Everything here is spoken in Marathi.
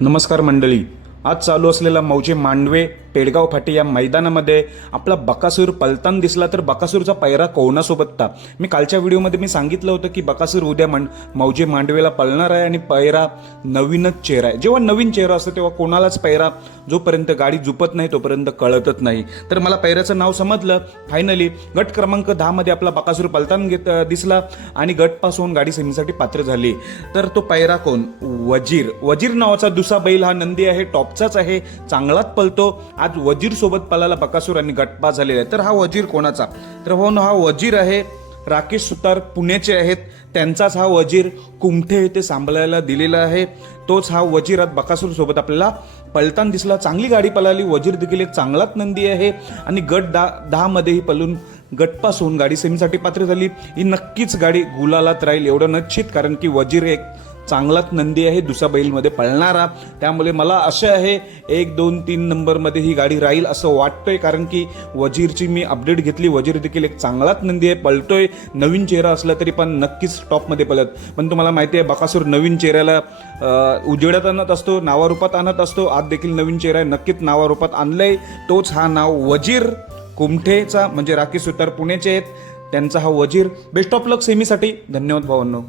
नमस्कार मंडळी. आज चालू असलेला मौजे मांडवे पेडगाव फाटी या मैदानामध्ये आपला बकासूर पलतान दिसला तर बकासूरचा पैरा कोणासोबतता मी कालच्या व्हिडिओमध्ये मी सांगितलं होतं की बकासूर उद्या मं मौजे मांडवेला पळणार आहे आणि पैरा नवीनच चेहरा आहे. जेव्हा नवीन चेहरा असतो तेव्हा कोणालाच पैरा जोपर्यंत गाडी झुपत नाही तोपर्यंत कळतच नाही. तर मला पैराचं नाव समजलं. फायनली गट क्रमांक दहामध्ये आपला बकासूर पलतान घेत दिसला आणि गट पास होऊन गाडी सेमीसाठी पात्र झाली. तर तो पैरा कोण? वजीर. वजीर नावाचा दुसरा बैल हा नंदी आहे टॉप टॉपचाच आहे चांगलाच पलतो. आज वजीरसोबत पलाला बकासूर आणि गटपा झालेला आहे. तर हा वजीर कोणाचा? तर हो ना हा वजीर आहे राकेश सुतार पुण्याचे आहेत. त्यांचाच हा वजीर कुमठे येथे सांभाळायला दिलेला आहे. तोच हा वजीर आज बकासूर सोबत आपल्याला पलताना दिसला. चांगली गाडी पळाली. वजीर देखील एक चांगलाच नंदी आहे. आणि गट दहा दहामध्येही पलून गटपास होऊन गाडी सेमीसाठी पात्र झाली. ही नक्कीच गाडी गुलालात राहील एवढं निश्चित कारण की वजीर एक चांगलाच नंदी आहे दुसऱ्या बैलमध्ये पळणारा. त्यामुळे मला असे आहे एक दोन तीन नंबरमध्ये ही गाडी राहील असं वाटतंय. कारण की वजीरची मी अपडेट घेतली. वजीर देखील एक चांगलाच नंदी आहे. पळतोय. नवीन चेहरा असला तरी पण नक्कीच टॉपमध्ये पळत. पण तुम्हाला माहिती आहे बकासूर नवीन चेहऱ्याला उजेडात आणत असतो नावारूपात आणत असतो. आज देखील नवीन चेहरा आहे. नक्कीच नावारूपात आणलंय. तोच हा नाव वजीर. कुमठेचा म्हणजे राकेश सुतार पुण्याचे आहेत. त्यांचा हा वजीर. बेस्ट ऑफ लक सेमीसाठी. धन्यवाद भावांनो.